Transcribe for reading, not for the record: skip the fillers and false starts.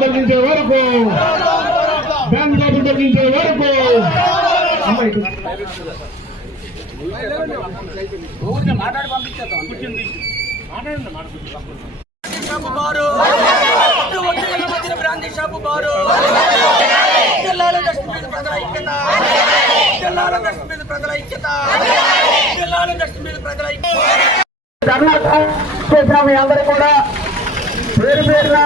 తగ్గించే వరకు బ్యాంక్ షాపులు తగ్గించే వరకు మాట్లాడి పంపించేద్దాం. బ్రాందీ షాపు బారు జిల్లాలో కశ్మీర్ ప్రజల ఐక్యత, జిల్లాలో కశ్మీర్ ప్రజల ఐక్యత, జిల్లాలో కశ్మీర్ ప్రజల ఐక్యత. అందరూ కూడా పేరు పేరున